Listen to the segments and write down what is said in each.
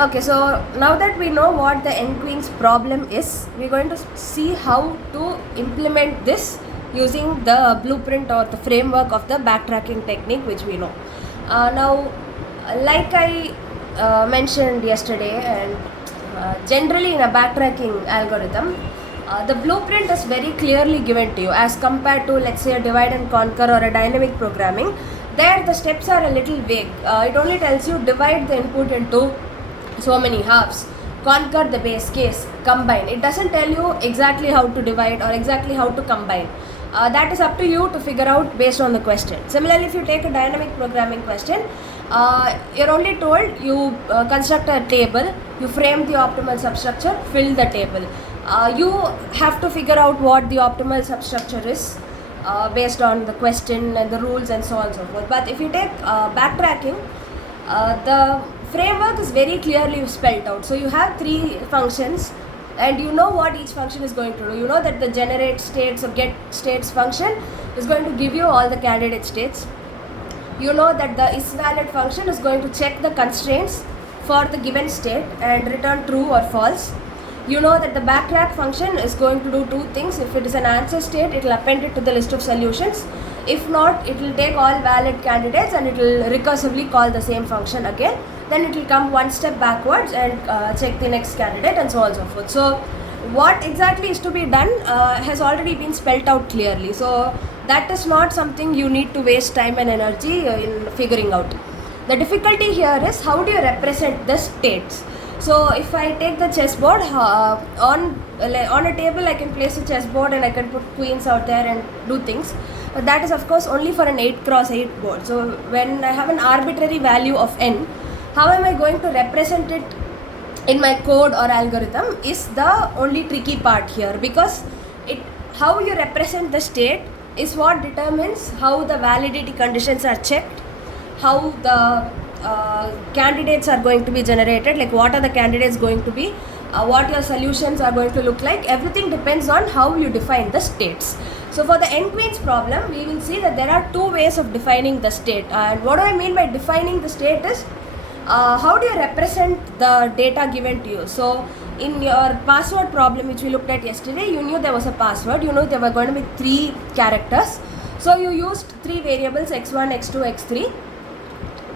Okay, so now that we know what the n-queens problem is, we're going to see how to implement this using the blueprint or the framework of the backtracking technique which we know. Now, like I mentioned yesterday, and generally in a backtracking algorithm, the blueprint is very clearly given to you as compared to, let's say, a divide and conquer or a dynamic programming. There the steps are a little vague. It only tells you divide the input into so many halves, conquer the base case, combine. It doesn't tell you exactly how to divide or exactly how to combine. That is up to you to figure out based on the question. Similarly, if you take a dynamic programming question, you're only told you construct a table, you frame the optimal substructure, fill the table. You have to figure out what the optimal substructure is based on the question and the rules and so on and so forth. But if you take backtracking, the framework is very clearly spelled out. So you have three functions and you know what each function is going to do. You know that the generate states or get states function is going to give you all the candidate states. You know that the isValid function is going to check the constraints for the given state and return true or false. You know that the backtrack function is going to do two things. If it is an answer state, it will append it to the list of solutions. If not, it will take all valid candidates and it will recursively call the same function again. Then it will come one step backwards and check the next candidate and so on and so forth. So what exactly is to be done has already been spelled out clearly. So that is not something you need to waste time and energy in figuring out. The difficulty here is how do you represent the states. So if I take the chessboard, on a table I can place a chessboard and I can put queens out there and do things. But that is of course only for an 8x8 board. So when I have an arbitrary value of n, how am I going to represent it in my code or algorithm is the only tricky part here, because how you represent the state is what determines how the validity conditions are checked, how the candidates are going to be generated, like what are the candidates going to be, what your solutions are going to look like. Everything depends on how you define the states. So for the n-queens problem, we will see that there are two ways of defining the state. And what do I mean by defining the state is how do you represent the data given to you. So in your password problem which we looked at yesterday, you knew there was a password, you knew there were going to be 3 characters. So you used 3 variables x1, x2, x3.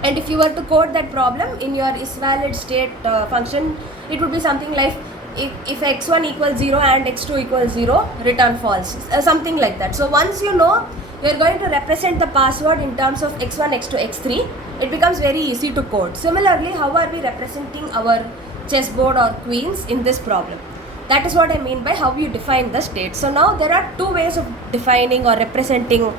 And if you were to code that problem in your isValid state function, it would be something like if x1 equals 0 and x2 equals 0, return false, something like that. So once you know you are going to represent the password in terms of x1, x2, x3, it becomes very easy to code. Similarly, how are we representing our chessboard or queens in this problem? That is what I mean by how you define the state. So now there are 2 ways of defining or representing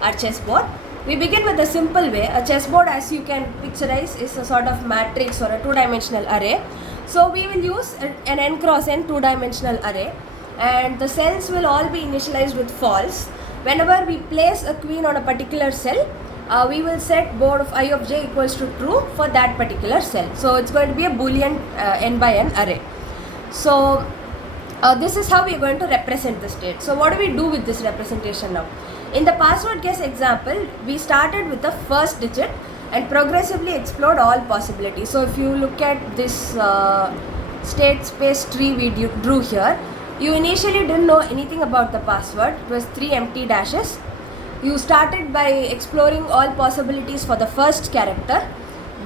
our chessboard. We begin with a simple way. A chessboard, as you can picturize, is a sort of matrix or a 2-dimensional array. So we will use an n cross n 2-dimensional array, and the cells will all be initialized with false. Whenever we place a queen on a particular cell, we will set board of I of j equals to true for that particular cell. So it's going to be a Boolean n by n array. So this is how we are going to represent the state. So what do we do with this representation now? In the password guess example, we started with the first digit and progressively explored all possibilities. So if you look at this state space tree we drew here, you initially didn't know anything about the password. It was 3 empty dashes. You started by exploring all possibilities for the first character.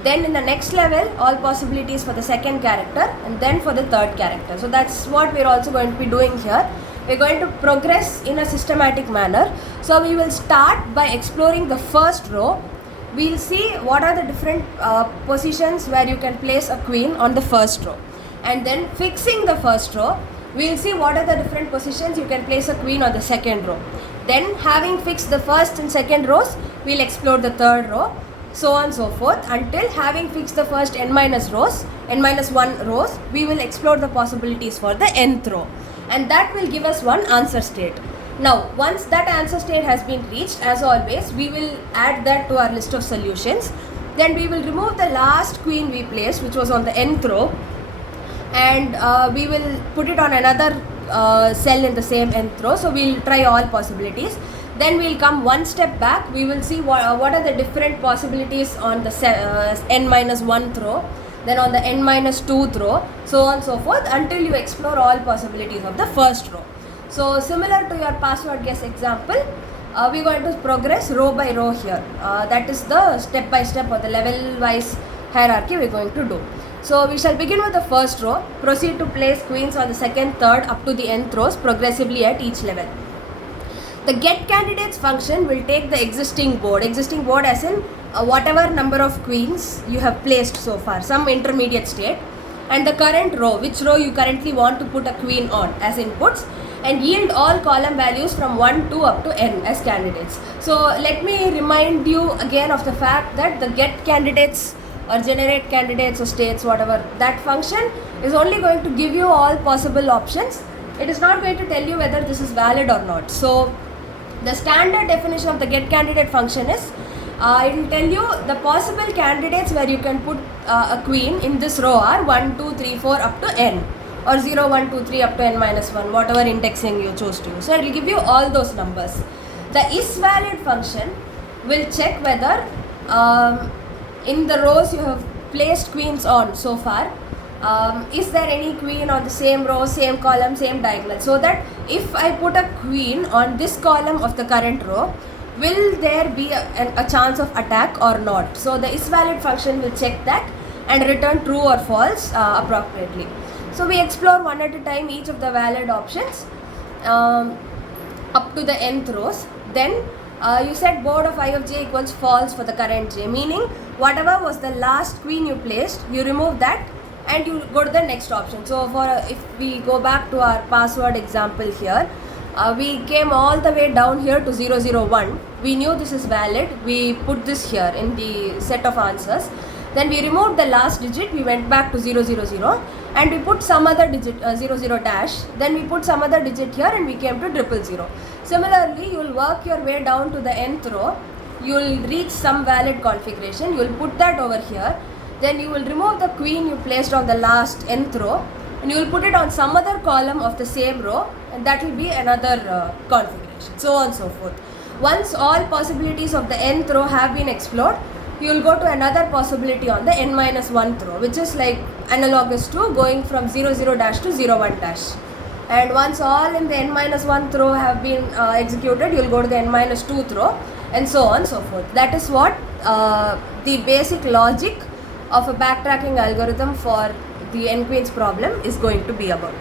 Then in the next level, all possibilities for the second character, and then for the third character. So that's what we're also going to be doing here. We're going to progress in a systematic manner. So we will start by exploring the first row. We'll see what are the different positions where you can place a queen on the first row. And then fixing the first row, we'll see what are the different positions you can place a queen on the second row. Then having fixed the first and second rows, we'll explore the third row, so on and so forth, until having fixed the first n-1 rows, we will explore the possibilities for the nth row. And that will give us one answer state. Now, once that answer state has been reached, as always, we will add that to our list of solutions. Then we will remove the last queen we placed, which was on the nth row, and we will put it on another cell in the same nth row. So we'll try all possibilities. Then we'll come one step back. We will see what are the different possibilities on the n-1 row. then on the n minus 2th row, so on and so forth until you explore all possibilities of the first row. So similar to your password guess example, we're going to progress row by row here. That is the step by step or the level wise hierarchy we're going to do. So we shall begin with the first row, proceed to place queens on the second, third up to the nth rows progressively at each level. The get candidates function will take the existing board as in whatever number of queens you have placed so far, some intermediate state, and the current row, which row you currently want to put a queen on as inputs, and yield all column values from 1 to up to n as candidates. So let me remind you again of the fact that the get candidates or generate candidates or states, whatever, that function is only going to give you all possible options. It is not going to tell you whether this is valid or not. So the standard definition of the get candidate function is it will tell you the possible candidates where you can put a queen in this row are 1, 2, 3, 4 up to n, or 0, 1, 2, 3 up to n minus 1, whatever indexing you choose to use. So it will give you all those numbers. The isValid function will check whether in the rows you have placed queens on so far, is there any queen on the same row, same column, same diagonal, so that if I put a queen on this column of the current row, will there be a chance of attack or not. So the isValid function will check that and return true or false appropriately. So we explore one at a time each of the valid options up to the nth rows. Then you set board of I of j equals false for the current j, meaning whatever was the last queen you placed, you remove that and you go to the next option. So for if we go back to our password example here, we came all the way down here to 001. We knew this is valid. We put this here in the set of answers. Then we removed the last digit. We went back to 000 and we put some other digit 00 dash. Then we put some other digit here and we came to 000. Similarly, you will work your way down to the nth row. You will reach some valid configuration. You will put that over here. Then you will remove the queen you placed on the last nth row and you will put it on some other column of the same row, and that will be another configuration, so on and so forth. Once all possibilities of the nth row have been explored, you will go to another possibility on the n minus 1th row, which is like analogous to going from 00 dash to 01 dash. And once all in the n minus 1th row have been executed, you will go to the n minus 2th row, and so on and so forth. That is what the basic logic of a backtracking algorithm for the n queens problem is going to be about.